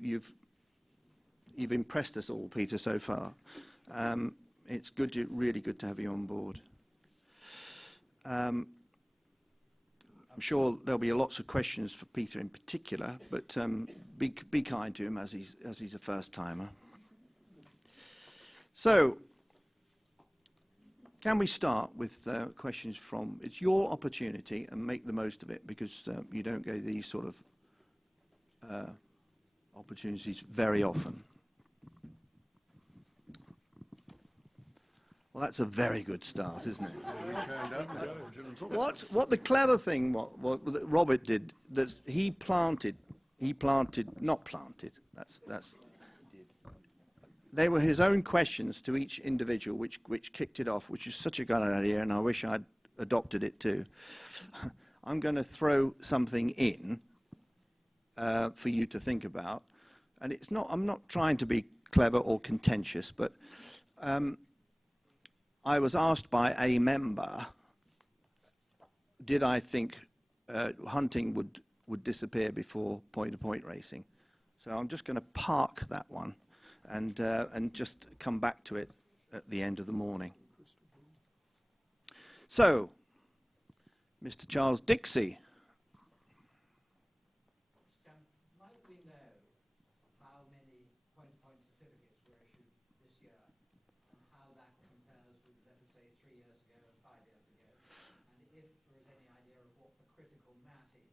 you've impressed us all, Peter, so far. It's good, really good to have you on board. I'm sure there'll be lots of questions for Peter in particular, but be kind to him as he's a first timer. So, can we start with questions from? It's your opportunity, and make the most of it, because you don't get these sort of opportunities very often. Well, that's a very good start, isn't it? What the clever thing what Robert did, that not planted. That's. They were his own questions to each individual, which kicked it off, which is such a good idea, and I wish I'd adopted it too. I'm going to throw something in for you to think about, and I'm not trying to be clever or contentious, but I was asked by a member, did I think hunting would disappear before point-to-point racing? So I'm just going to park that one and just come back to it at the end of the morning. So, Mr. Charles Dixie. Might we know how many point-to-point certificates were issued this year, and how that compares with, let us say, 3 years ago and 5 years ago, and if there is any idea of what the critical mass is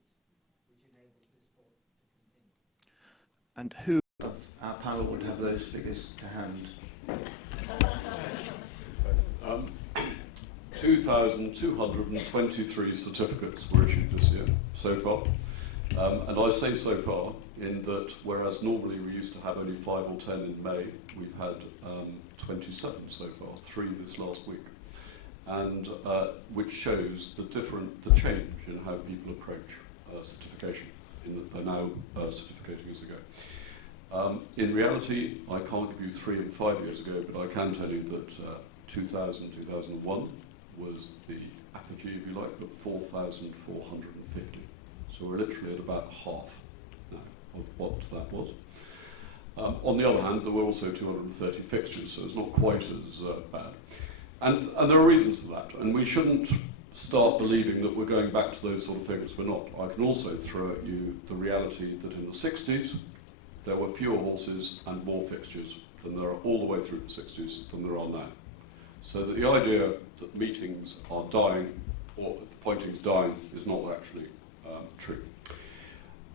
which enables this sport to continue? And who of our panel would have those figures to hand? 2,223 certificates were issued this year so far. And I say so far in that whereas normally we used to have only 5 or 10 in May, we've had 27 so far, 3 this last week. And which shows the change in how people approach certification, in that they're now certificating as they go. In reality, I can't give you 3 and 5 years ago, but I can tell you that 2001 was the apogee, if you like, of 4,450. So we're literally at about half now of what that was. On the other hand, there were also 230 fixtures, so it's not quite as bad. And there are reasons for that, and we shouldn't start believing that we're going back to those sort of figures. We're not. I can also throw at you the reality that in the 60s, there were fewer horses and more fixtures than there are all the way through the 60s than there are now. So that the idea that meetings are dying or that the pointing's dying is not actually true.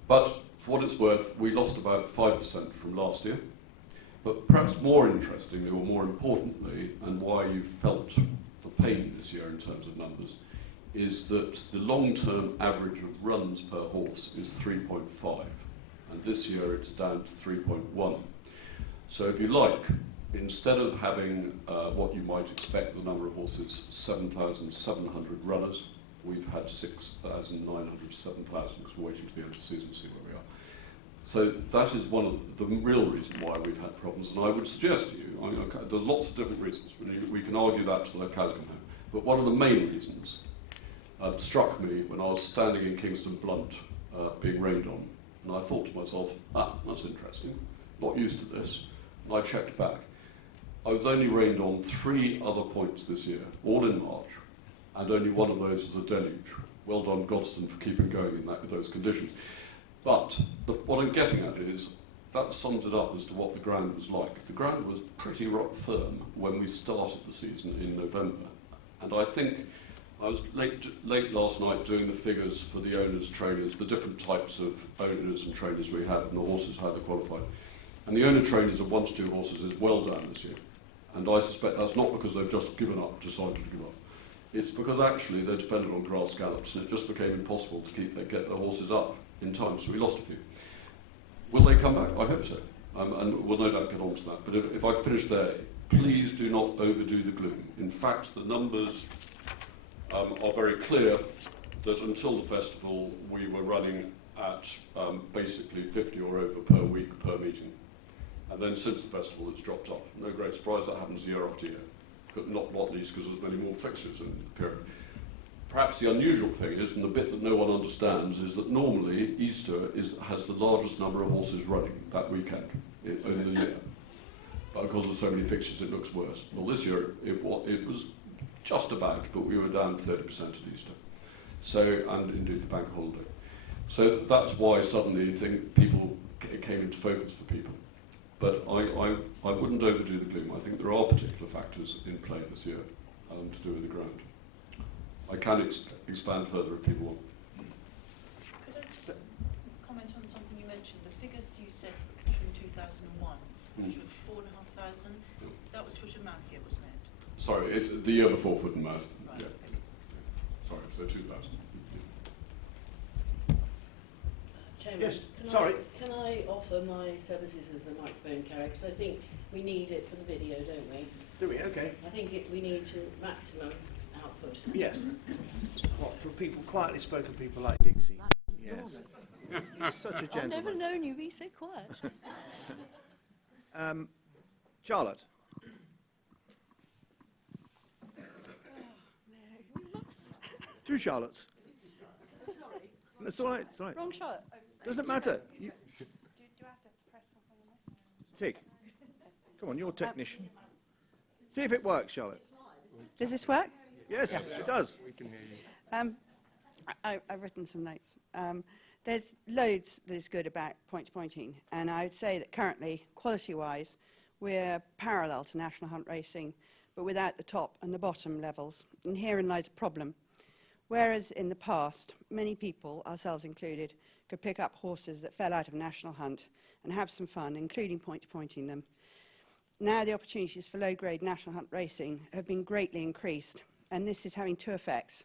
But for what it's worth, we lost about 5% from last year. But perhaps more interestingly, or more importantly, and why you felt the pain this year in terms of numbers, is that the long-term average of runs per horse is 3.5. And this year it's down to 3.1. So if you like, instead of having what you might expect, the number of horses, 7,700 runners, we've had 6,900, 7,000, because we're waiting to the end of the season to see where we are. So that is one of the real reasons why we've had problems. And I would suggest to you, there are lots of different reasons. We can argue that till the cows come home. But one of the main reasons struck me when I was standing in Kingston Blunt being rained on. And I thought to myself, that's interesting, not used to this. And I checked back. I was only rained on 3 other points this year, all in March, and only one of those was a deluge. Well done, Godstone, for keeping going in those conditions. But what I'm getting at is, that sums it up as to what the ground was like. The ground was pretty rock firm when we started the season in November. And I think I was late last night doing the figures for the owners, trainers, the different types of owners and trainers we have, and the horses, how they're qualified. And the owner trainers of 1 to 2 horses is well down this year. And I suspect that's not because they've just given up, decided to give up. It's because actually they're dependent on grass gallops, and it just became impossible to get their horses up in time, so we lost a few. Will they come back? I hope so. And we'll no doubt get on to that. But if I finish there, please do not overdo the gloom. In fact, the numbers are very clear that until the festival, we were running at basically 50 or over per week per meeting. And then since the festival, it's dropped off. No great surprise, that happens year after year. But not least because there's many more fixtures in the period. perhaps the unusual thing is, and the bit that no one understands, is that normally Easter has the largest number of horses running that weekend in the year. But because there's so many fixtures, it looks worse. Well, this year it was just about, but we were down 30% at Easter. So, and indeed the bank holiday. So that's why suddenly it came into focus for people. But I wouldn't overdo the gloom. I think there are particular factors in play this year to do with the ground. I can expand further if people want. Could I just comment on something you mentioned? The figures you said from 2001, which was 4,500, that was foot and mouth year, wasn't it? Sorry, the year before foot and mouth. Right, Yeah. okay. Sorry, so 2000. Chairman, Yes, can sorry. Can I offer my services as the microphone carrier? Because I think we need it for the video, don't we? Do we? Okay. I think we need to maximum output. Yes. What, for people, quietly spoken people like Dixie? Yes. He's such a I've gentleman. never known you be so quiet. Charlotte. Two Charlottes. Sorry, That's all right. It's all right. wrong shot. Doesn't matter. Do I have to press something on this? Tick. Come on, you're a technician. See if it works, Charlotte. Does this work? Yes, it does. I've written some notes. There's loads that is good about point-to-pointing, and I would say that currently, quality-wise, we're parallel to national hunt racing, but without the top and the bottom levels. And herein lies a problem. Whereas in the past, many people, ourselves included, could pick up horses that fell out of national hunt and have some fun, including point-to-pointing them. Now the opportunities for low-grade national hunt racing have been greatly increased, and this is having two effects.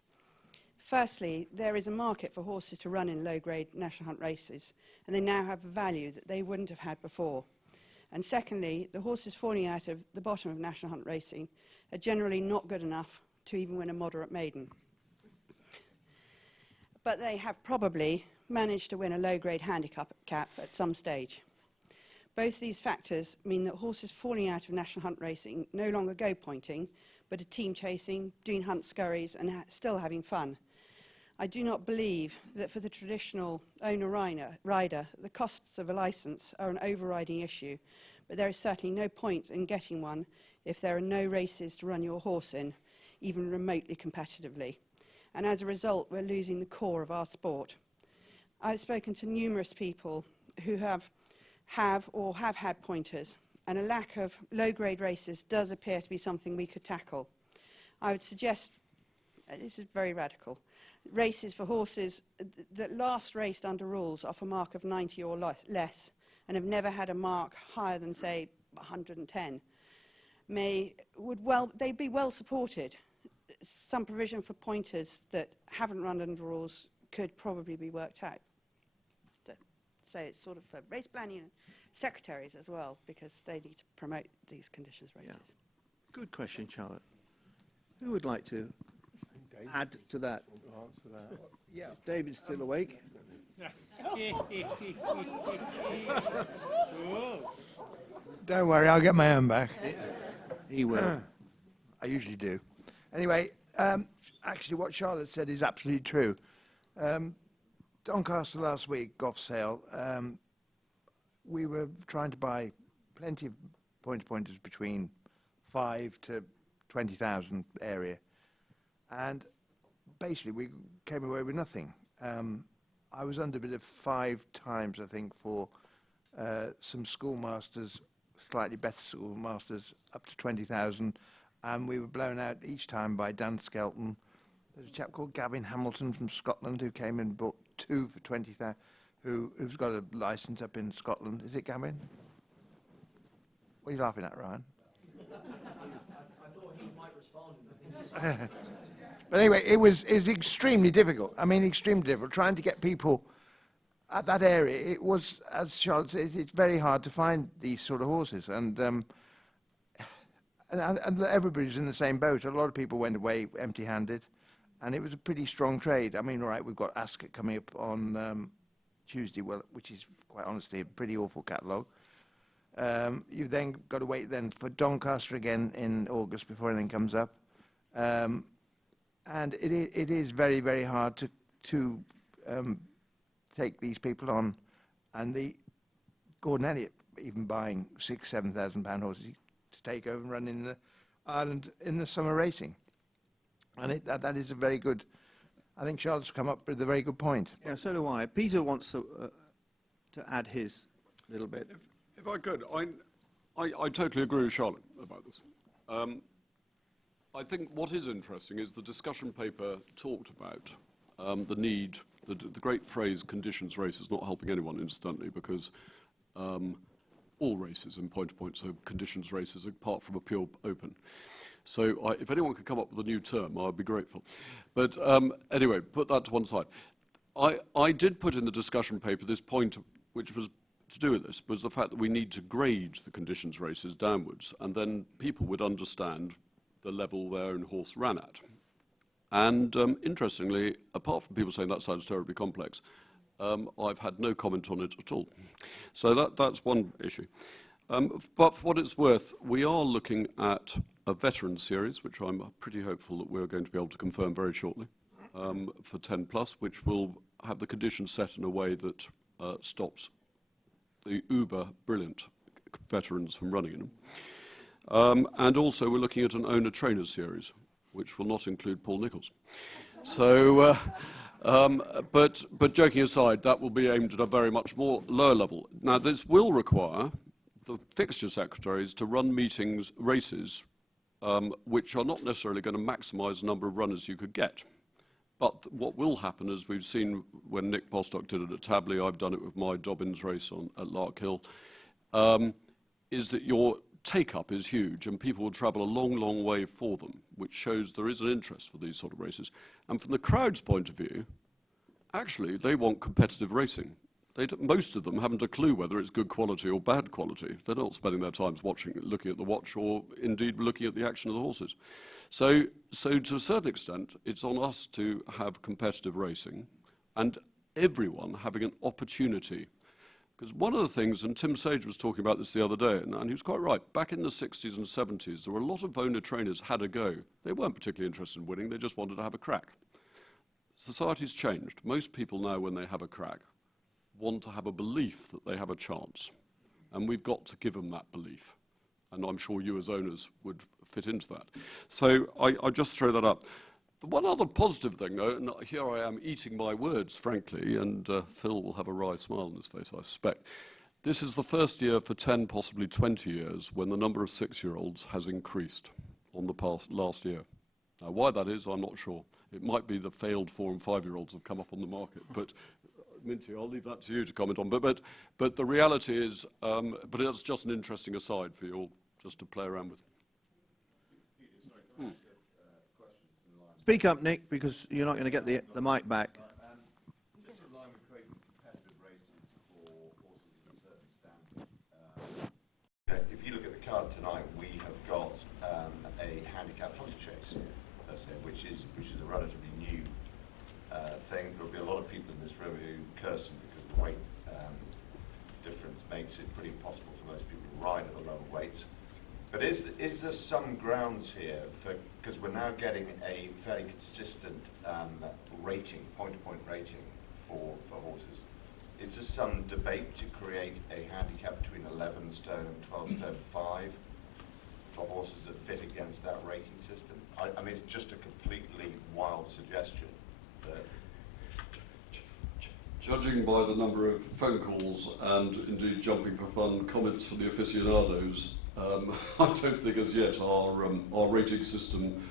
Firstly, there is a market for horses to run in low-grade national hunt races, and they now have a value that they wouldn't have had before. And secondly, the horses falling out of the bottom of national hunt racing are generally not good enough to even win a moderate maiden. But they have probably managed to win a low-grade handicap at some stage. Both these factors mean that horses falling out of national hunt racing no longer go pointing, but are team chasing, doing hunt scurries, and still having fun. I do not believe that for the traditional owner-rider, the costs of a licence are an overriding issue, but there is certainly no point in getting one if there are no races to run your horse in, even remotely competitively. And as a result, we're losing the core of our sport. I've spoken to numerous people who have had pointers, and a lack of low-grade races does appear to be something we could tackle. I would suggest, this is very radical, races for horses that last raced under rules off a mark of 90 or less and have never had a mark higher than, say, 110, they'd be well supported. Some provision for pointers that haven't run under rules could probably be worked out. So it's sort of for race planning and secretaries as well, because they need to promote these conditions races. Yeah. Good question, Charlotte. Who would like to add to that? Answer that. Yeah. David's still awake. Don't worry, I'll get my own back. He will. I usually do. Anyway, actually what Charlotte said is absolutely true. Doncaster last week, Gough Sale, we were trying to buy plenty of pointers between 5 to 20,000 area. And basically we came away with nothing. I was underbid 5 times, I think, for some schoolmasters, slightly better schoolmasters, up to 20,000. And we were blown out each time by Dan Skelton. There's a chap called Gavin Hamilton from Scotland who came and bought 2 for 20,000, who's got a licence up in Scotland. Is it Gavin? What are you laughing at, Ryan? I thought he might respond. But anyway, it was extremely difficult. I mean, extremely difficult. Trying to get people at that area, it was, as Charlotte said, it's very hard to find these sort of horses. And everybody's in the same boat. A lot of people went away empty-handed, and it was a pretty strong trade. I mean, all right, we've got Ascot coming up on Tuesday, which is, quite honestly, a pretty awful catalogue. You've then got to wait then for Doncaster again in August before anything comes up. and it is very, very hard to take these people on, and the Gordon Elliott even buying £6,000-7,000 horses to take over and run in the Ireland in the summer racing, and that is a very good. I think Charlotte's come up with a very good point. Yeah, so do I. Peter wants to add his little bit. If I could, I totally agree with Charlotte about this. I think what is interesting is the discussion paper talked about the need, the great phrase, conditions races, not helping anyone instantly, because all races in point-to-point are conditions races apart from a pure open. So if anyone could come up with a new term, I'd be grateful. But anyway, put that to one side. I did put in the discussion paper this point, which was to do with this, was the fact that we need to grade the conditions races downwards, and then people would understand the level their own horse ran at. And interestingly, apart from people saying that sounds terribly complex, I've had no comment on it at all. So that's one issue. But for what it's worth, we are looking at a veteran series, which I'm pretty hopeful that we're going to be able to confirm very shortly, for 10 plus, which will have the conditions set in a way that stops the uber brilliant veterans from running in them. And also we're looking at an owner-trainer series, which will not include Paul Nicholls. So, but joking aside, that will be aimed at a very much more lower level. Now, this will require the fixture secretaries to run races, which are not necessarily going to maximise the number of runners you could get. But what will happen, as we've seen when Nick Bostock did it at Tabley, I've done it with my Dobbins race at Larkhill, is that your take-up is huge, and people will travel a long, long way for them, which shows there is an interest for these sort of races. And from the crowd's point of view, actually, they want competitive racing. Most of them haven't a clue whether it's good quality or bad quality. They're not spending their time looking at the watch, or indeed looking at the action of the horses. So to a certain extent, it's on us to have competitive racing, and everyone having an opportunity. Because one of the things, and Tim Sage was talking about this the other day, and he was quite right, back in the 60s and 70s, there were a lot of owner trainers had a go. They weren't particularly interested in winning, they just wanted to have a crack. Society's changed. Most people now, when they have a crack, want to have a belief that they have a chance. And we've got to give them that belief. And I'm sure you as owners would fit into that. So I just throw that up. The one other positive thing, though, and here I am eating my words, frankly, and Phil will have a wry smile on his face, I suspect. This is the first year for 10, possibly 20 years, when the number of 6-year-olds has increased on the last year. Now, why that is, I'm not sure. It might be the failed 4- and 5-year-olds have come up on the market, but Minty, I'll leave that to you to comment on. But the reality is, but it's just an interesting aside for you all, just to play around with. Speak up, Nick, because you're not going to get the mic back. Just in line with creating competitive races for horses of a certain standard. If you look at the card tonight, we have got a handicap hunter chase, per se, which is a relatively new thing. There will be a lot of people in this room who curse them because the weight difference makes it pretty impossible for most people to ride at a lower weight. But is there some grounds here for, because we're now getting a fairly consistent rating, point-to-point rating for horses, is there some debate to create a handicap between 11 stone and 12 stone 5 for horses that fit against that rating system? I mean, it's just a completely wild suggestion. But judging by the number of phone calls and indeed jumping for fun comments from the aficionados, I don't think as yet our rating system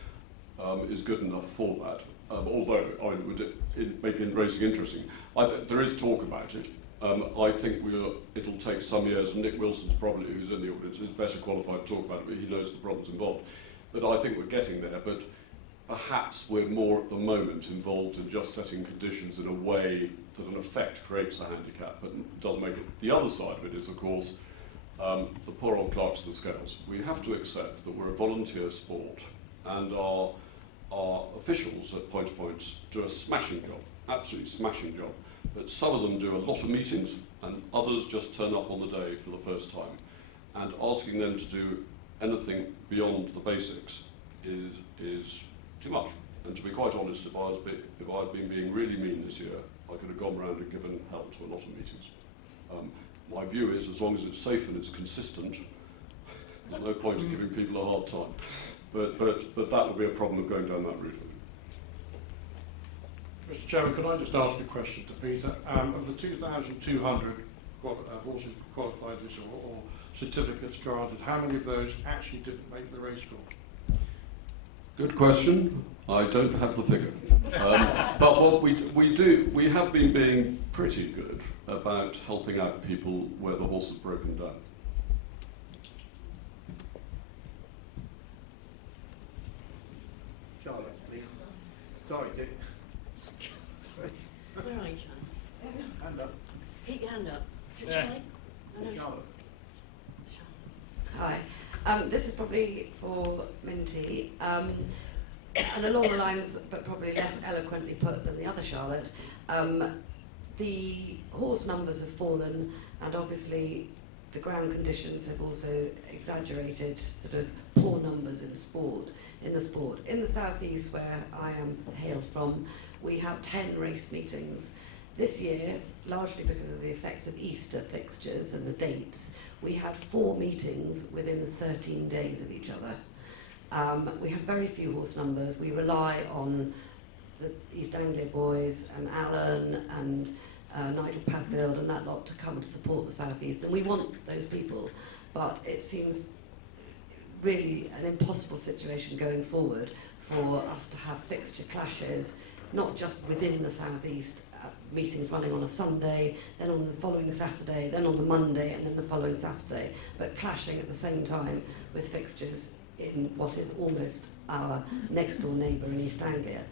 is good enough for that. Although it would make racing interesting. There is talk about it. I think it'll take some years, and Nick Wilson's probably, who's in the audience, is better qualified to talk about it, but he knows the problems involved. But I think we're getting there, but perhaps we're more at the moment involved in just setting conditions in a way that in effect creates a handicap, but does make it. The other side of it is, of course, the poor old clerks of the scales. We have to accept that we're a volunteer sport, and our officials at point-to-points do a smashing job, absolutely smashing job. But some of them do a lot of meetings, and others just turn up on the day for the first time. And asking them to do anything beyond the basics is too much. And to be quite honest, if I'd been being really mean this year, I could have gone round and given help to a lot of meetings. My view is, as long as it's safe and it's consistent, there's no point in giving people a hard time. But that would be a problem of going down that route. Mr. Chairman, could I just ask a question to Peter? Of the 2,200 horses qualified this year, or certificates granted, how many of those actually didn't make the race course? Good question. I don't have the figure. But what we have been being pretty good about helping out people where the horse has broken down. Charlotte, please. Sorry, Dick. Where are you, Charlie? Hand up. Keep your hand up. Is it Charlie? Oh, no. Charlotte. Hi. This is probably for Minty, and along the lines, but probably less eloquently put than the other Charlotte. The horse numbers have fallen, and obviously the ground conditions have also exaggerated sort of poor numbers in the sport. In the southeast, where I am hailed from, we have 10 race meetings. This year, largely because of the effects of Easter fixtures and the dates, we had 4 meetings within 13 days of each other. We have very few horse numbers. We rely on the East Anglia boys and Alan and Nigel Padfield and that lot to come to support the South East. And we want those people, but it seems really an impossible situation going forward for us to have fixture clashes, not just within the South East, meetings running on a Sunday, then on the following Saturday, then on the Monday, and then the following Saturday, but clashing at the same time with fixtures in what is almost our next door neighbour in East Anglia.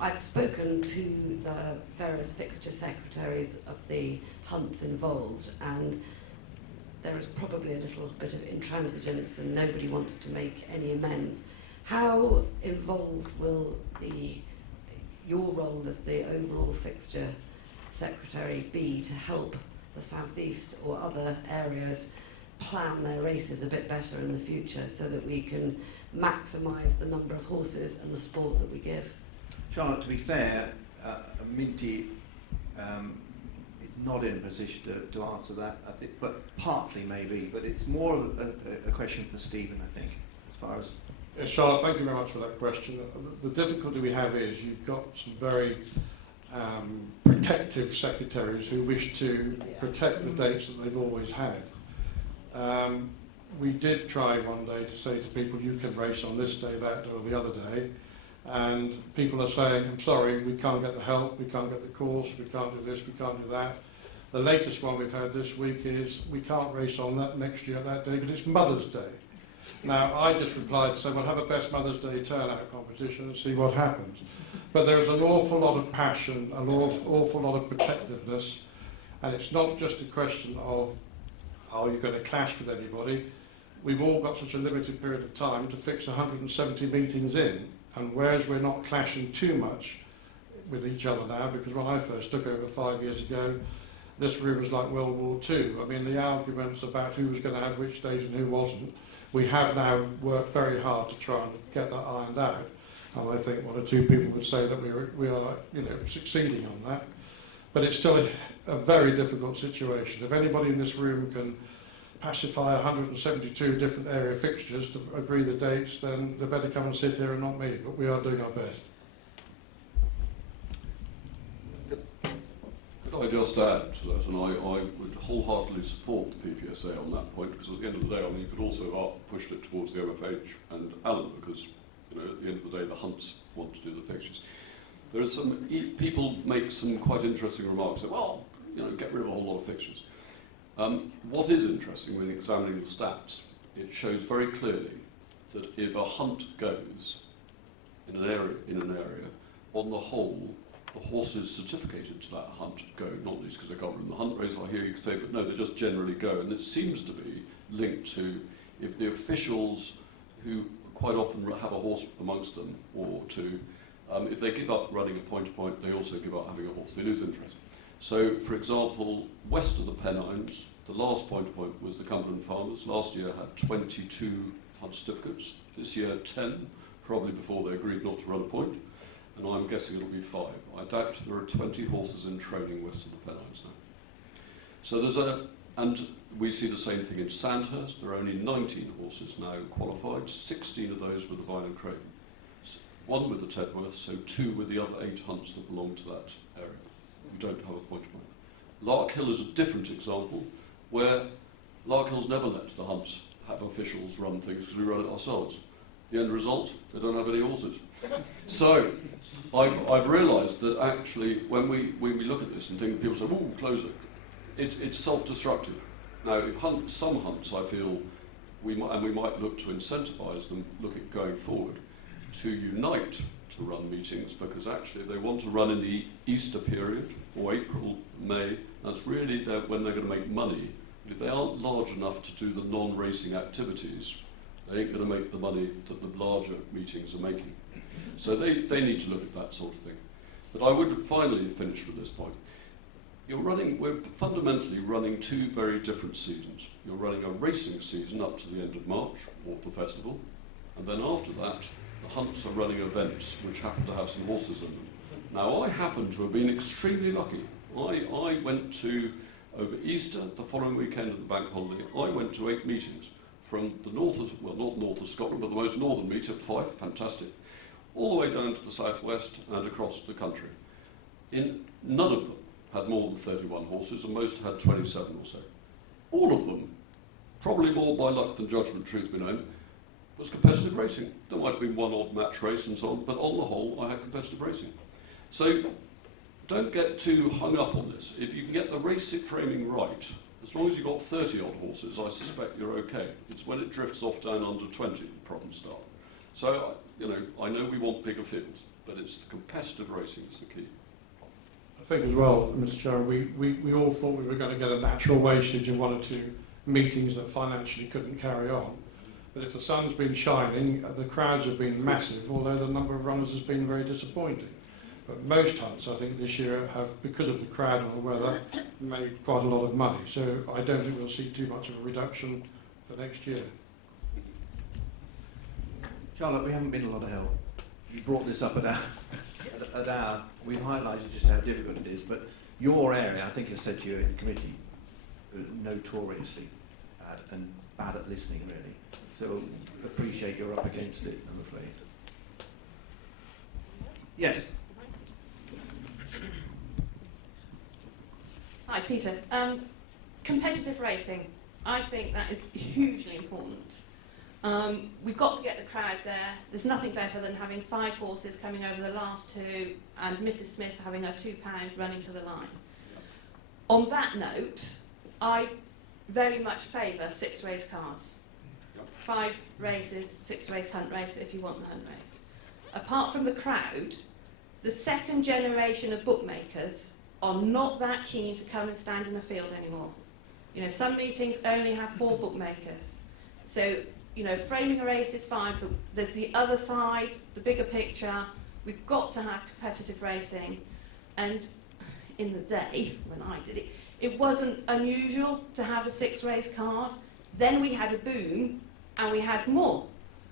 I've spoken to the various fixture secretaries of the hunts involved, and there is probably a little bit of intransigence and nobody wants to make any amends. How involved will your role as the overall fixture secretary be to help the South East or other areas plan their races a bit better in the future so that we can maximise the number of horses and the sport that we give? Charlotte, to be fair, Minty is not in a position to answer that, I think, but partly maybe, but it's more of a question for Stephen, I think, as far as... Yes, Charlotte, thank you very much for that question. The difficulty we have is you've got some very protective secretaries who wish to protect the dates that they've always had. We did try one day to say to people, you can race on this day, that day, or the other day, and people are saying, I'm sorry, we can't get the help, we can't get the course, we can't do this, we can't do that. The latest one we've had this week is, we can't race on that next year, that day, because it's Mother's Day. Now, I just replied to say, we'll have a Best Mother's Day turnout competition and see what happens. But there's an awful lot of passion, an awful lot of protectiveness, and it's not just a question of, are you going to clash with anybody? We've all got such a limited period of time to fix 170 meetings in, and whereas we're not clashing too much with each other now, because when I first took over 5 years ago, this room was like World War II. I mean, the arguments about who was going to have which days and who wasn't, we have now worked very hard to try and get that ironed out. And I think one or two people would say that we are succeeding on that. But it's still a very difficult situation. If anybody in this room can pacify 172 different area fixtures to agree the dates, then they better come and sit here and not me. But we are doing our best. Could I just add to that, and I would wholeheartedly support the PPSA on that point, because at the end of the day, I mean, you could also have pushed it towards the MFH and Alan, because at the end of the day, the hunts want to do the fixtures. There are some people make some quite interesting remarks. Say, well, get rid of a whole lot of fixtures. What is interesting when examining the stats, it shows very clearly that if a hunt goes in an area, on the whole, the horses certificated to that hunt go, not least because they can't run the hunt race, I hear you say, but no, they just generally go. And it seems to be linked to if the officials, who quite often have a horse amongst them or two, if they give up running a point-to-point, they also give up having a horse. They lose interest. So, for example, west of the Pennines, the last point-to-point was the Cumberland Farmers. Last year had 22 hunt certificates. This year, 10, probably before they agreed not to run a point. and I'm guessing it'll be 5. I doubt there are 20 horses in training west of the Pennines now. So there's and we see the same thing in Sandhurst. There are only 19 horses now qualified, 16 of those with the Vine and Craven. 1 with the Tedworth, so 2 with the other 8 hunts that belong to that area. We don't have a point point. Lark Hill is a different example, where Lark Hill's never let the hunts have officials run things because we run it ourselves. The end result, they don't have any horses. So I've realised that actually when we look at this and think, people say, "Oh, close it," it's self-destructive. Now, if some hunts, I feel we might look to incentivise them, look at going forward, to unite to run meetings, because actually they want to run in the Easter period or April, May. That's really when they're going to make money. If they aren't large enough to do the non-racing activities, they ain't going to make the money that the larger meetings are making. So they need to look at that sort of thing. But I would finally finish with this point. We're fundamentally running 2 very different seasons. You're running a racing season up to the end of March, or the festival, and then after that, the hunts are running events which happen to have some horses in them. Now, I happen to have been extremely lucky. I went to, over Easter, the following weekend of the bank holiday, I went to 8 meetings from the north of, well, not north of Scotland, but the most northern meet at Fife, fantastic, all the way down to the southwest and across the country. None of them had more than 31 horses, and most had 27 or so. All of them, probably more by luck than judgment, truth be known, was competitive racing. There might have been one odd match race and so on, but on the whole, I had competitive racing. So don't get too hung up on this. If you can get the race framing right, as long as you've got 30 odd horses, I suspect you're okay. It's when it drifts off down under 20 the problems start. So, I know we want bigger fields, but it's the competitive racing that's the key. I think as well, Mr. Chairman, we all thought we were going to get a natural wastage of 1 or 2 meetings that financially couldn't carry on. But if the sun's been shining, the crowds have been massive, although the number of runners has been very disappointing. But most hunts, I think, this year have, because of the crowd and the weather, made quite a lot of money. So I don't think we'll see too much of a reduction for next year. Charlotte, we haven't been a lot of help. You brought this up we've highlighted just how difficult it is, but your area, I think I said to you in committee, notoriously bad at listening, really. So appreciate you're up against it, I'm afraid. Yes. Hi, Peter. Competitive racing. I think that is hugely important. We've got to get the crowd there. There's nothing better than having 5 horses coming over the last 2 and Mrs. Smith having her £2 running to the line. On that note, I very much favour 6 race cars. 5 races, 6 race hunt race if you want the hunt race. Apart from the crowd, the second generation of bookmakers are not that keen to come and stand in the field anymore. Some meetings only have 4 bookmakers. So, framing a race is fine, but there's the other side, the bigger picture. We've got to have competitive racing. And in the day, when I did it, it wasn't unusual to have a 6 race card. Then we had a boom, and we had more.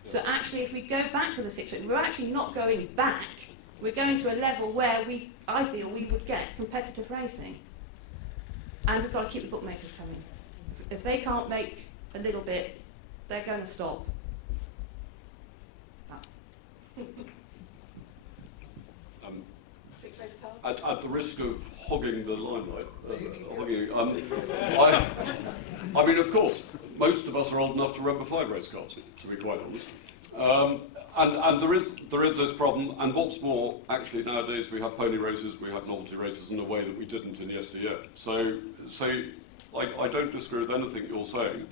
So actually, if we go back to the 6 race, we're actually not going back. We're going to a level where I feel we would get competitive racing. And we've got to keep the bookmakers coming. If they can't make a little bit, they're going to stop. At the risk of hogging the limelight, I mean, of course, most of us are old enough to remember 5 race cards, to be quite honest. And there is this problem, and what's more, actually nowadays we have pony races, we have novelty races in a way that we didn't in yesteryear. So I don't disagree with anything you're saying.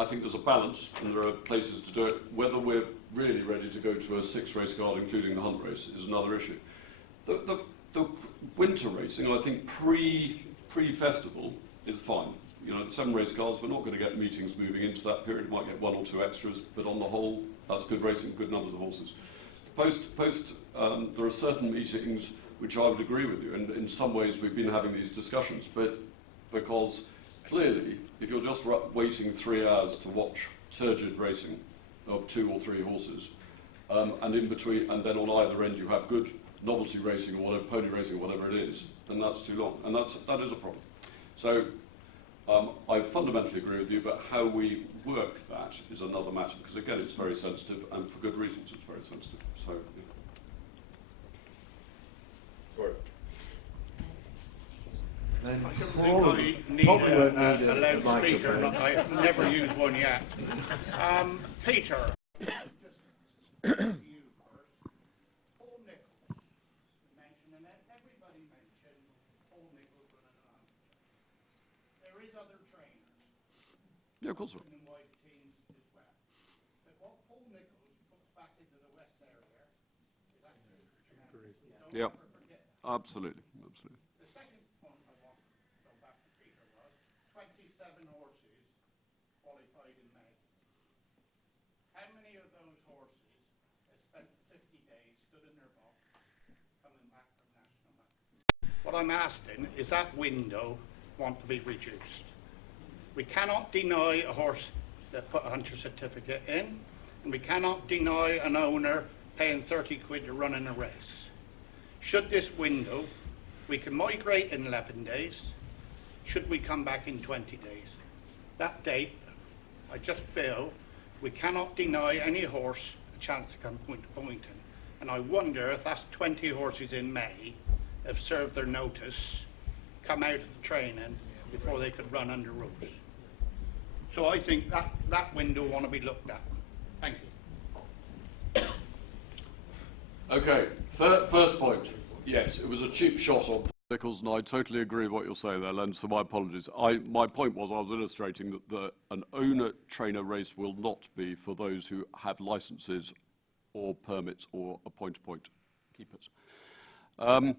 I think there's a balance, and there are places to do it. Whether we're really ready to go to a 6 race card, including the hunt race, is another issue. The winter racing, I think pre-festival is fine. The 7 race cards, we're not going to get meetings moving into that period. We might get 1 or 2 extras, but on the whole, that's good racing, good numbers of horses. There are certain meetings which I would agree with you, and in some ways we've been having these discussions, but because clearly, if you're just waiting 3 hours to watch turgid racing of 2 or 3 horses, and in between, and then on either end you have good novelty racing or whatever, pony racing or whatever it is, then that's too long, and that is a problem. So I fundamentally agree with you, but how we work that is another matter, because again it's very sensitive, and for good reasons it's very sensitive. So, yeah. Sorry. Then I don't probably think I need won't need a a loudspeaker. microphone. I've never used one yet. Peter. You first. Paul Nichols mentioned, and everybody mentioned Paul Nichols running an amateur. There is other trainers. Yeah, of course. So. In white teams as well. But what Paul Nichols puts back into the West area is actually tremendous. Don't Yeah, ever forget that. absolutely, absolutely. The second point I want to go back to Peter was 27 horses qualified in May. How many of those horses have spent 50 days stood in their box coming back from national match? What I'm asking is that window want to be reduced. We cannot deny a horse that put a hunter certificate in, and we cannot deny an owner paying 30 quid to run in a race. Should this window, we can migrate in 11 days, should we come back in 20 days? That date, I just feel we cannot deny any horse a chance to come to Poynton. And I wonder if that's 20 horses in May have served their notice, come out of the training before they could run under rules. So I think that window want to be looked at. Thank you. Okay, first point. Yes, it was a cheap shot on Nichols, and I totally agree with what you're saying there, Len, so my apologies. My point was I was illustrating that an owner-trainer race will not be for those who have licences or permits or a point-to-point keepers. The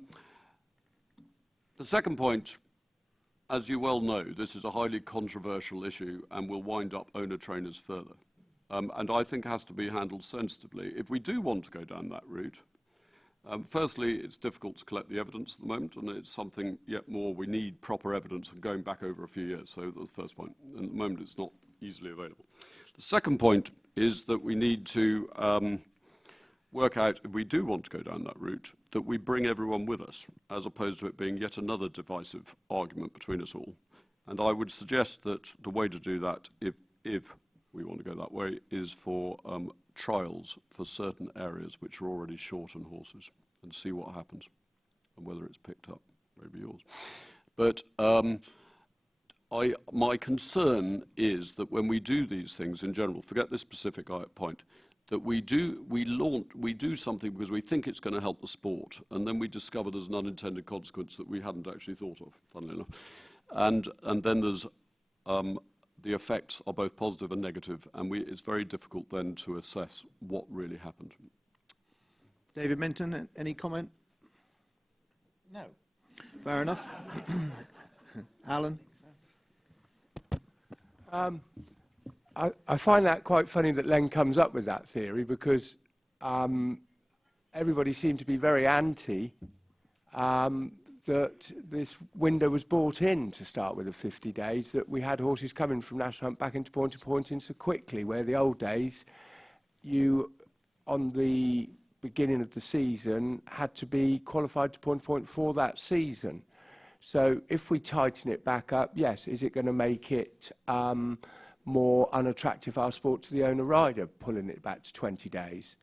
second point, as you well know, this is a highly controversial issue and will wind up owner-trainers further. And I think has to be handled sensitively. If we do want to go down that route, firstly, it's difficult to collect the evidence at the moment, and it's something yet more we need proper evidence and going back over a few years. So that's the first point. And at the moment, it's not easily available. The second point is that we need to work out, if we do want to go down that route, that we bring everyone with us, as opposed to it being yet another divisive argument between us all. And I would suggest that the way to do that, if we want to go that way, is for trials for certain areas which are already short on horses, and see what happens and whether it's picked up. Maybe yours. But my concern is that when we do these things in general, forget this specific point, that we do something because we think it's going to help the sport, and then we discover there's an unintended consequence that we hadn't actually thought of, funnily enough. And then there's the effects are both positive and negative, and it's very difficult then to assess what really happened. David Minton, any comment? No. Fair enough. Alan? I find that quite funny that Len comes up with that theory, because everybody seemed to be very anti that this window was brought in to start with of 50 days, that we had horses coming from National Hunt back into pointing so quickly, where the old days, you, on the beginning of the season, had to be qualified to point for that season. So if we tighten it back up, yes, is it going to make it more unattractive, our sport, to the owner rider, pulling it back to 20 days?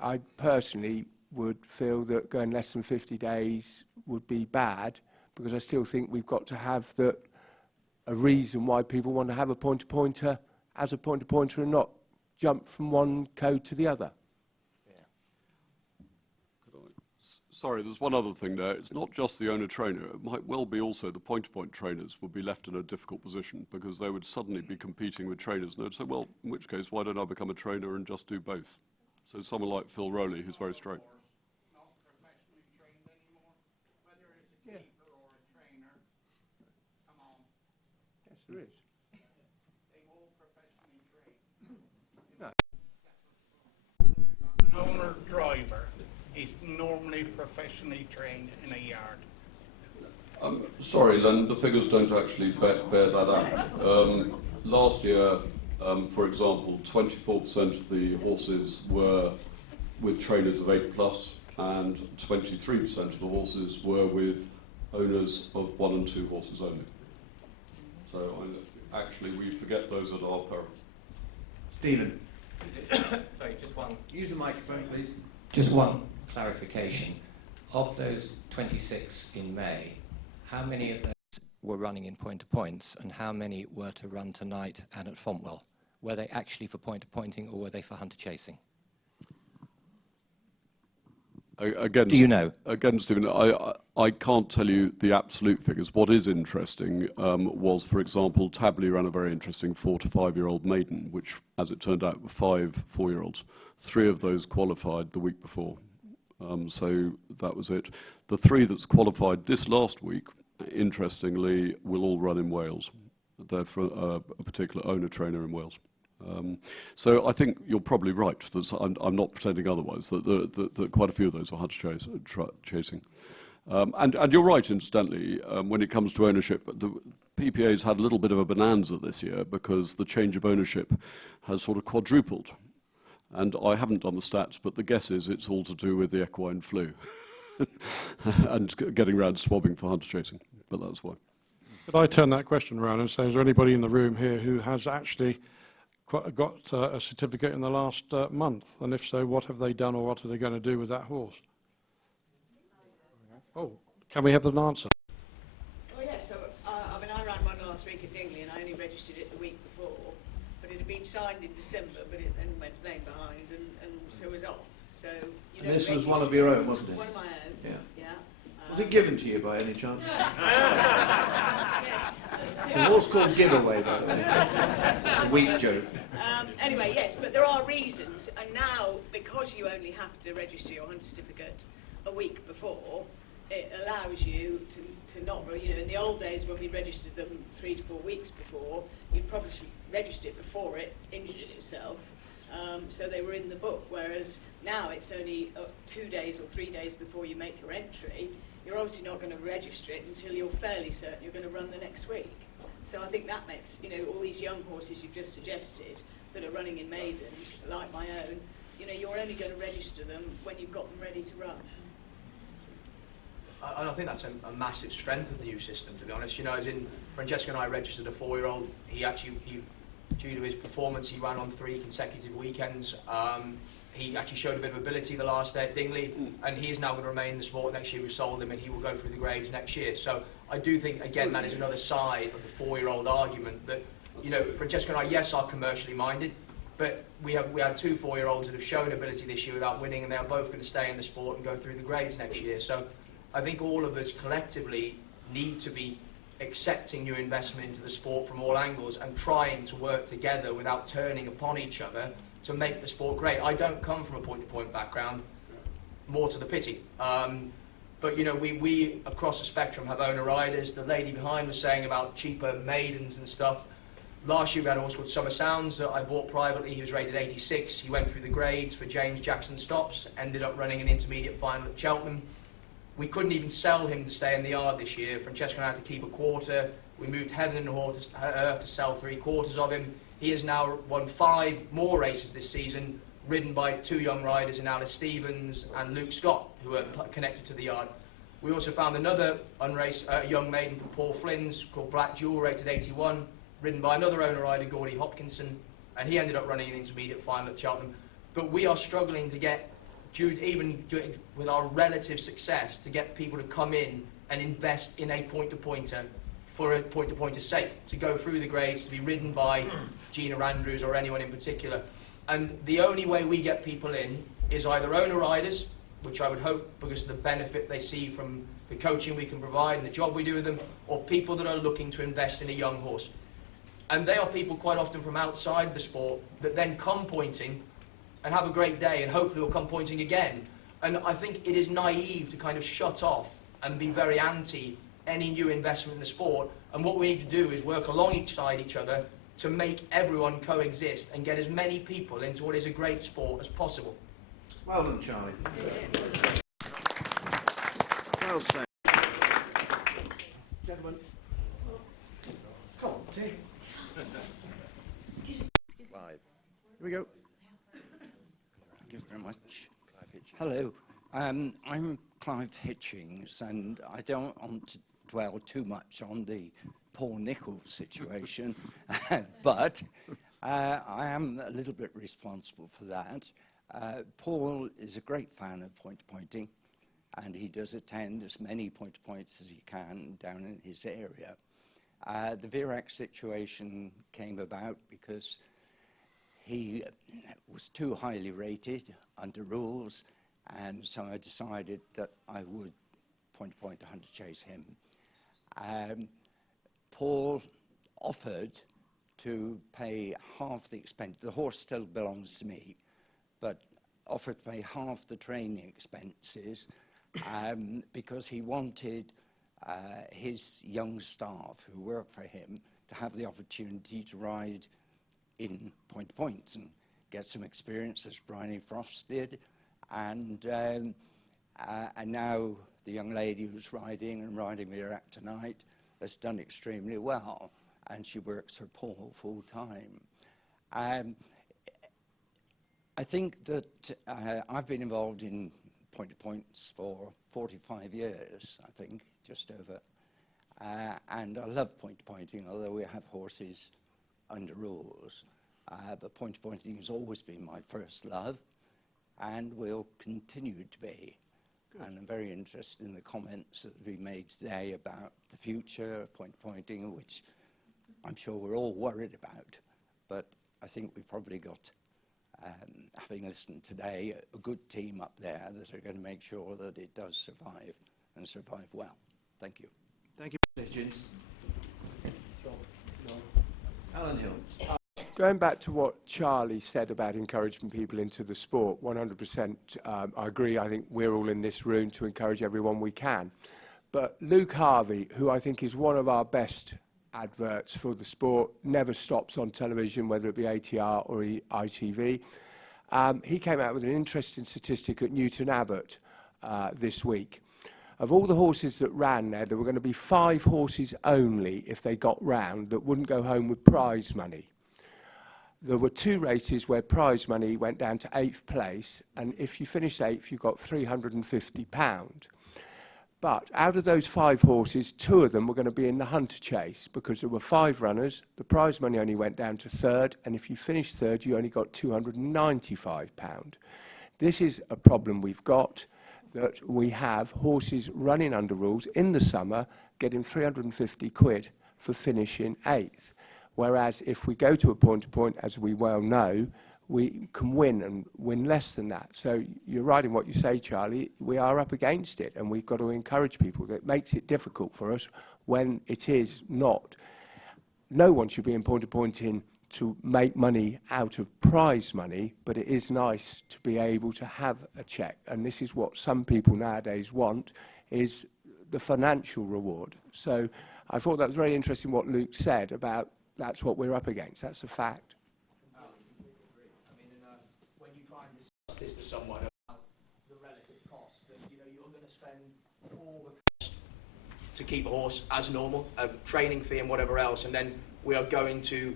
I personally would feel that going less than 50 days would be bad, because I still think we've got to have a reason why people want to have a point-to-pointer as a point-to-pointer and not jump from one code to the other. Sorry, there's one other thing there. It's not just the owner-trainer. It might well be also the point-to-point trainers would be left in a difficult position, because they would suddenly be competing with trainers, and they'd say, well, in which case, why don't I become a trainer and just do both? So someone like Phil Rowley, who's very straight. Not professionally trained anymore, whether it's a keeper or a trainer. Come on. Yes, there is. They all professionally trained. No. An owner driver is normally professionally trained in a yard. Sorry, Len, the figures don't actually bear that out. Last year, For example, 24% of the horses were with trainers of 8+, and 23% of the horses were with owners of 1 and 2 horses only. So actually, we forget those at our peril. Stephen. Sorry, just one. Use the microphone, please. Just one clarification. Of those 26 in May, how many of those were running in point-to-points, and how many were to run tonight and at Fontwell? Were they actually for point-to-pointing, or were they for hunter chasing? Again, do you know? Again, Stephen, I can't tell you the absolute figures. What is interesting was, for example, Tabley ran a very interesting 4 to 5-year-old maiden, which, as it turned out, were 5 4-year-olds. 3 of those qualified the week before. So that was it. The 3 that's qualified this last week, interestingly, will all run in Wales. They're for a particular owner-trainer in Wales. So I think you're probably right. I'm not pretending otherwise, that quite a few of those are hunter chasing. And you're right, incidentally, when it comes to ownership, the PPA's had a little bit of a bonanza this year because the change of ownership has sort of quadrupled. And I haven't done the stats, but the guess is it's all to do with the equine flu and getting around swabbing for hunter chasing, but that's why. Could I turn that question around and say, is there anybody in the room here who has actually got a certificate in the last month? And if so, what have they done, or what are they going to do with that horse? Oh, can we have an answer? Oh, yeah, so I mean, I ran one last week at Dingley, and I only registered it the week before, but it had been signed in December, but it then went lane behind, and so was off. So you and this was one of your own, wasn't it? One of my own. Yeah. Yeah. Was it given to you by any chance? Yes. It's a horse called Giveaway, by the way. It's a weak joke. Anyway, yes, but there are reasons, and now, because you only have to register your hunter certificate a week before, it allows you to not, you know, in the old days when we registered them 3 to 4 weeks before, you'd probably registered it before it injured itself, so they were in the book, whereas now it's only 2 days or 3 days before you make your entry. You're obviously not going to register it until you're fairly certain you're going to run the next week. So I think that makes, you know, all these young horses you've just suggested that are running in maidens, like my own, you know, you're only going to register them when you've got them ready to run. And I think that's a massive strength of the new system, to be honest. You know, as in, Francesca and I registered a 4-year-old. He due to his performance, he ran on 3 consecutive weekends. He actually showed a bit of ability the last day at Dingley, and he is now going to remain in the sport next year. We've sold him, and he will go through the grades next year. So I do think, again, that is another side of the 4-year-old argument that, you know, Francesca and I, yes, are commercially minded, but we had 2 4-year-olds that have shown ability this year without winning, and they are both going to stay in the sport and go through the grades next year. So I think all of us collectively need to be accepting new investment into the sport from all angles and trying to work together without turning upon each other to make the sport great. I don't come from a point-to-point background, more to the pity. But, you know, we across the spectrum have owner riders. The lady behind was saying about cheaper maidens and stuff. Last year we had a horse called Summer Sounds that I bought privately. He was rated 86. He went through the grades for James Jackson Stops, ended up running an intermediate final at Cheltenham. We couldn't even sell him to stay in the yard this year. Francesca and I had to keep a quarter. We moved heaven and earth to sell 3/4 of him. He has now won 5 more races this season, ridden by 2 young riders in Alice Stevens and Luke Scott, who are connected to the yard. We also found another young maiden from Paul Flynn's called Black Jewel, rated 81, ridden by another owner rider, Gordie Hopkinson, and he ended up running an intermediate final at Cheltenham. But we are struggling to get, even with our relative success, to get people to come in and invest in a point-to-pointer for a point-to-pointer's sake, to go through the grades, to be ridden by Gina Andrews or anyone in particular. And the only way we get people in is either owner riders, which I would hope because of the benefit they see from the coaching we can provide and the job we do with them, or people that are looking to invest in a young horse. And they are people quite often from outside the sport that then come pointing and have a great day and hopefully will come pointing again. And I think it is naive to kind of shut off and be very anti any new investment in the sport. And what we need to do is work alongside each other to make everyone coexist and get as many people into what is a great sport as possible. Well done, Charlie. Well said. Gentlemen. Come on, T. Clive. Here we go. Thank you very much. Hello, I'm Clive Hitchings, and I don't want to dwell too much on the Paul Nichols situation, but I am a little bit responsible for that. Paul is a great fan of point-to-pointing, and he does attend as many point-to-points as he can down in his area. The Virac situation came about because he was too highly rated under rules, and so I decided that I would point-to-point to hunter chase him. Paul offered to pay half the expense. The horse still belongs to me, but offered to pay half the training expenses because he wanted his young staff who work for him to have the opportunity to ride in point-to-points and get some experience, as Bryony Frost did. And now the young lady who's riding Virac tonight has done extremely well, and she works for Paul full-time. I think that I've been involved in point-to-points for 45 years, I think, just over. And I love point-to-pointing, although we have horses under rules. But point-to-pointing has always been my first love, and will continue to be. Good. And I'm very interested in the comments that have been made today about the future of point-to-pointing, which I'm sure we're all worried about. But I think we've probably got, having listened today, a good team up there that are going to make sure that it does survive, and survive well. Thank you. Thank you, Mr. Hitchins. Alan Hill. Going back to what Charlie said about encouraging people into the sport, 100% I agree. I think we're all in this room to encourage everyone we can. But Luke Harvey, who I think is one of our best adverts for the sport, never stops on television, whether it be ATR or ITV. He came out with an interesting statistic at Newton Abbot this week. Of all the horses that ran there were going to be 5 horses only, if they got round, that wouldn't go home with prize money. There were 2 races where prize money went down to 8th place, and if you finished 8th, you got £350. But out of those 5 horses, 2 of them were going to be in the hunter chase, because there were 5 runners, the prize money only went down to 3rd, and if you finished 3rd, you only got £295. This is a problem we've got, that we have horses running under rules in the summer, getting 350 quid for finishing 8th. Whereas if we go to a point-to-point, as we well know, we can win and win less than that. So you're right in what you say, Charlie. We are up against it, and we've got to encourage people. That makes it difficult for us when it is not. No one should be in point-to-pointing to make money out of prize money, but it is nice to be able to have a check. And this is what some people nowadays want, is the financial reward. So I thought that was very interesting what Luke said about that's what we're up against. That's a fact. I mean, when you try and discuss this to someone about the relative cost, that you're going to spend all the cost to keep a horse as normal, a training fee and whatever else, and then we are going to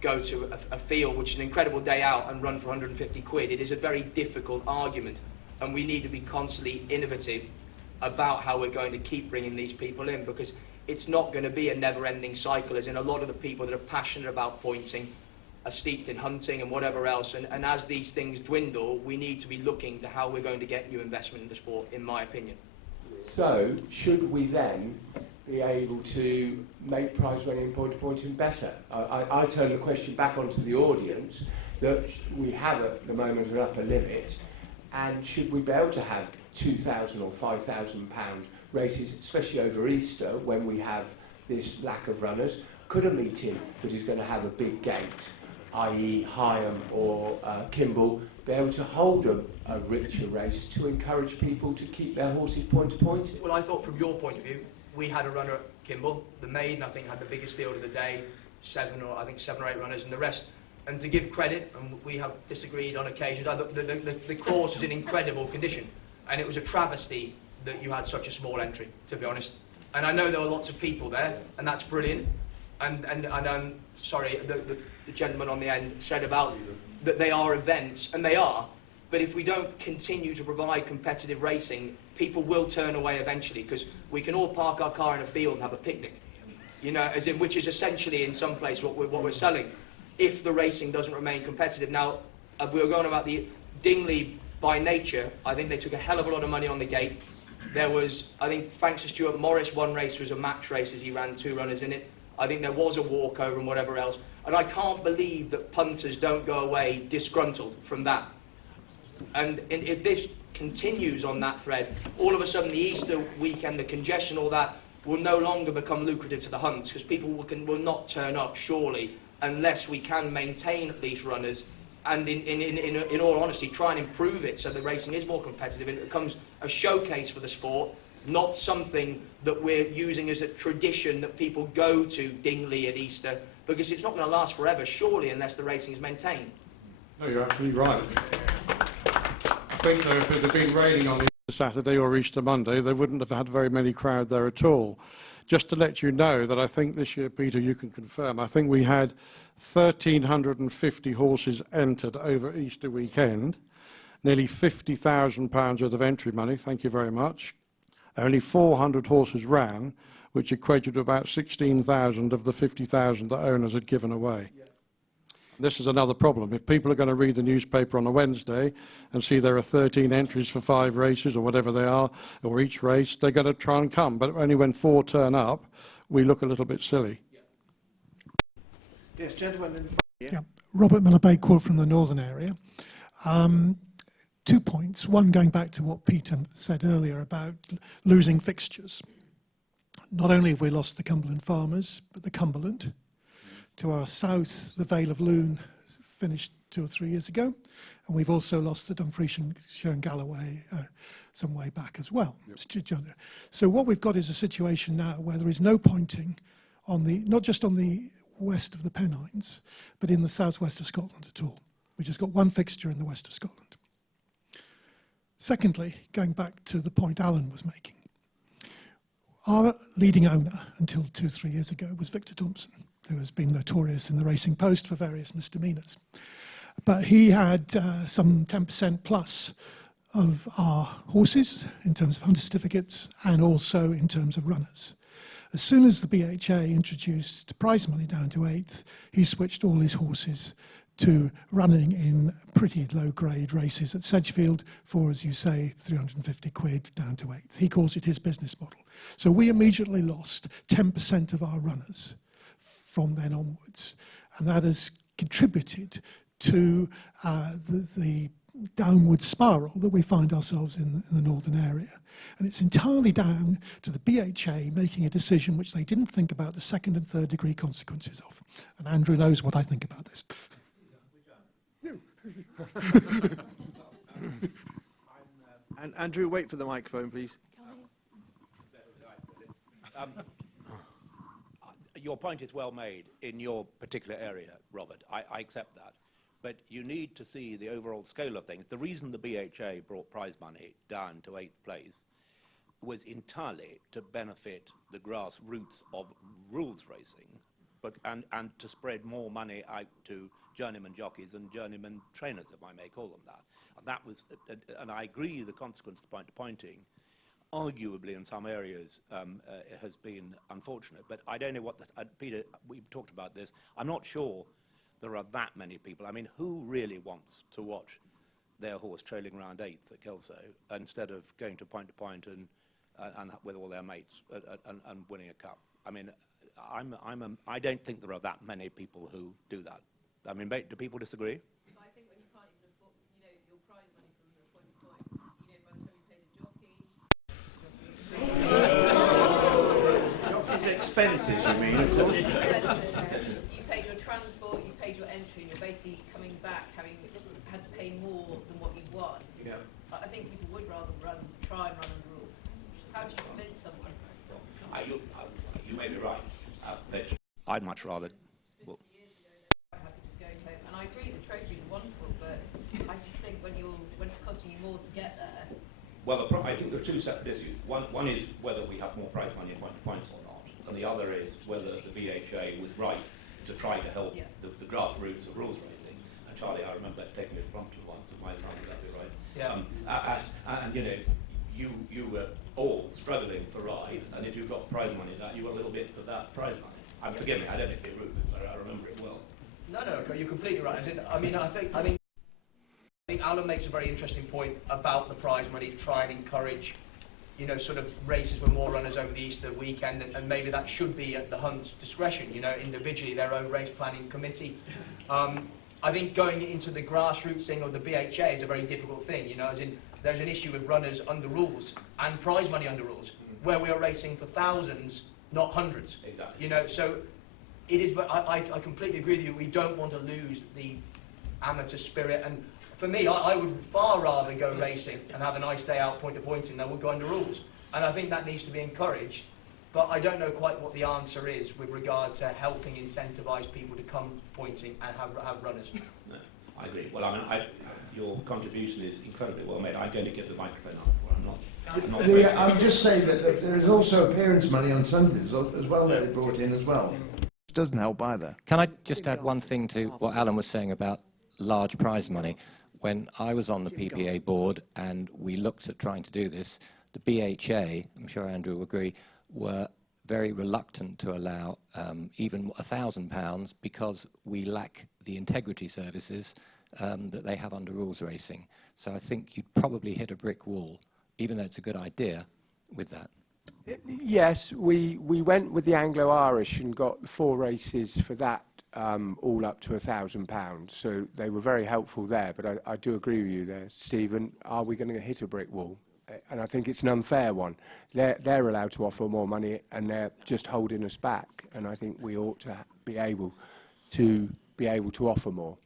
go to a field which is an incredible day out and run for 150 quid. It is a very difficult argument, and we need to be constantly innovative about how we're going to keep bringing these people in, because it's not going to be a never-ending cycle, as in a lot of the people that are passionate about pointing are steeped in hunting and whatever else, and as these things dwindle, we need to be looking to how we're going to get new investment in the sport, in my opinion. So, should we then be able to make prize money in point-to-pointing better? I turn the question back onto the audience, that we have at the moment an upper limit, and should we be able to have £2,000 or £5,000 races, especially over Easter, when we have this lack of runners? Could a meeting that is going to have a big gate, i.e. Higham or Kimball, be able to hold a richer race to encourage people to keep their horses point-to-point? Well, I thought from your point of view, we had a runner at Kimball. The maiden, I think, had the biggest field of the day, 7 or 8 runners, and the rest. And to give credit, and we have disagreed on occasions, the course was in incredible condition, and it was a travesty that you had such a small entry, to be honest. And I know there were lots of people there, and that's brilliant. And I'm sorry, the gentleman on the end said about that they are events, and they are, but if we don't continue to provide competitive racing, people will turn away eventually, because we can all park our car in a field and have a picnic, you know, as in, which is essentially in some place what we're selling, if the racing doesn't remain competitive. Now, we were going about the Dingley by nature. I think they took a hell of a lot of money on the gate. There was, I think, thanks to Stuart Morris, one race was a match race as he ran 2 runners in it. I think there was a walkover and whatever else. And I can't believe that punters don't go away disgruntled from that. And if this continues on that thread, all of a sudden the Easter weekend, the congestion, all that, will no longer become lucrative to the hunts, because people will not turn up, surely, unless we can maintain at least runners and, in all honesty, try and improve it so the racing is more competitive and it becomes a showcase for the sport, not something that we're using as a tradition that people go to Dingley at Easter, because it's not going to last forever, surely, unless the racing is maintained. No, you're absolutely right. I think, though, if it had been raining on Easter Saturday or Easter Monday, they wouldn't have had very many crowd there at all. Just to let you know that I think this year, Peter, you can confirm, I think we had 1,350 horses entered over Easter weekend, nearly £50,000 worth of entry money, thank you very much. Only 400 horses ran, which equated to about 16,000 of the 50,000 that owners had given away. This is another problem. If people are going to read the newspaper on a Wednesday and see there are 13 entries for 5 races or whatever they are, or each race, they're going to try and come. But only when 4 turn up, we look a little bit silly. Yes, gentlemen in the front here. Yeah, Robert Miller Bakewell from the northern area. 2 points. One, going back to what Peter said earlier about losing fixtures. Not only have we lost the Cumberland Farmers, but the Cumberland. To our south, the Vale of Lune finished 2 or 3 years ago, and we've also lost the Dumfries and Galloway some way back as well. Yep. So what we've got is a situation now where there is no pointing on the, not just on the west of the Pennines, but in the southwest of Scotland at all. We've just got 1 fixture in the west of Scotland. Secondly, going back to the point Alan was making, our leading owner until 2 or 3 years ago was Victor Thompson, who has been notorious in the Racing Post for various misdemeanours. But he had some 10% plus of our horses in terms of hunter certificates and also in terms of runners. As soon as the BHA introduced prize money down to 8th, he switched all his horses to running in pretty low-grade races at Sedgefield for, as you say, 350 quid down to 8th. He calls it his business model. So we immediately lost 10% of our runners from then onwards, and that has contributed to the downward spiral that we find ourselves in the northern area. And it's entirely down to the BHA making a decision which they didn't think about the 2nd and 3rd degree consequences of. And Andrew knows what I think about this. And Andrew, wait for the microphone, please. Your point is well made in your particular area, Robert. I accept that. But you need to see the overall scale of things. The reason the BHA brought prize money down to 8th place was entirely to benefit the grassroots of rules racing, but and to spread more money out to journeyman jockeys and journeyman trainers, if I may call them that. And that was, and I agree, the consequence of point-to-pointing, arguably in some areas, has been unfortunate. But I don't know what Peter, we've talked about this. I'm not sure there are that many people. I mean, who really wants to watch their horse trailing around 8th at Kelso instead of going to point and with all their mates and winning a cup? I mean, I don't think there are that many people who do that. I mean, do people disagree? I think when you can't even afford, your prize money from the point to point, by the time you pay the jockey. Jockey's expenses, you mean, of course. You paid your transport, you paid your entry, and you're basically coming back having had to pay more than what you've won. Yeah. I think people would rather try and run under rules. How do you convince someone? You may be right, but I'd much rather. Well, Quite happy just going home, and I agree the trophy is wonderful, but I just think when it's costing you more to get there. Well, I think there are 2 separate issues. One is whether we have more prize money in point-to-points or not, and the other is whether the BHA was right to try to help the grassroots of rules racing. And Charlie, I remember taking a prompt to once with my son, that'd be right. Yeah. And you know, you were all struggling for rides, and if you got prize money, that you got a little bit of that prize money. And forgive me, I don't mean to be rude, but I remember it well. No, you're completely right. I think Alan makes a very interesting point about the prize money to try and encourage, you know, sort of races with more runners over the Easter weekend, and maybe that should be at the hunt's discretion, you know, individually, their own race planning committee. I think going into the grassroots thing of the BHA is a very difficult thing, you know, as in there's an issue with runners under rules and prize money under rules, where we are racing for thousands, not hundreds. Exactly. You know, so it is, but I completely agree with you, we don't want to lose the amateur spirit, and for me, I would far rather go racing and have a nice day out point to pointing than would go under rules. And I think that needs to be encouraged. But I don't know quite what the answer is with regard to helping incentivise people to come pointing and have runners. No, I agree. Well, I mean, your contribution is incredibly well made. I'm going to give the microphone up, or I'm not. I would just say that there is also appearance money on Sundays as well that they brought in as well. It doesn't help either. Can I just add one thing to what Alan was saying about large prize money? When I was on the PPA board and we looked at trying to do this, the BHA, I'm sure Andrew will agree, were very reluctant to allow even £1,000 because we lack the integrity services that they have under rules racing. So I think you'd probably hit a brick wall, even though it's a good idea, with that. Yes, we went with the Anglo-Irish and got 4 races for that, all up to £1,000. So they were very helpful there, but I do agree with you there, Stephen. Are we going to hit a brick wall? And I think it's an unfair one. They're allowed to offer more money, and they're just holding us back. And I think we ought to be able to offer more.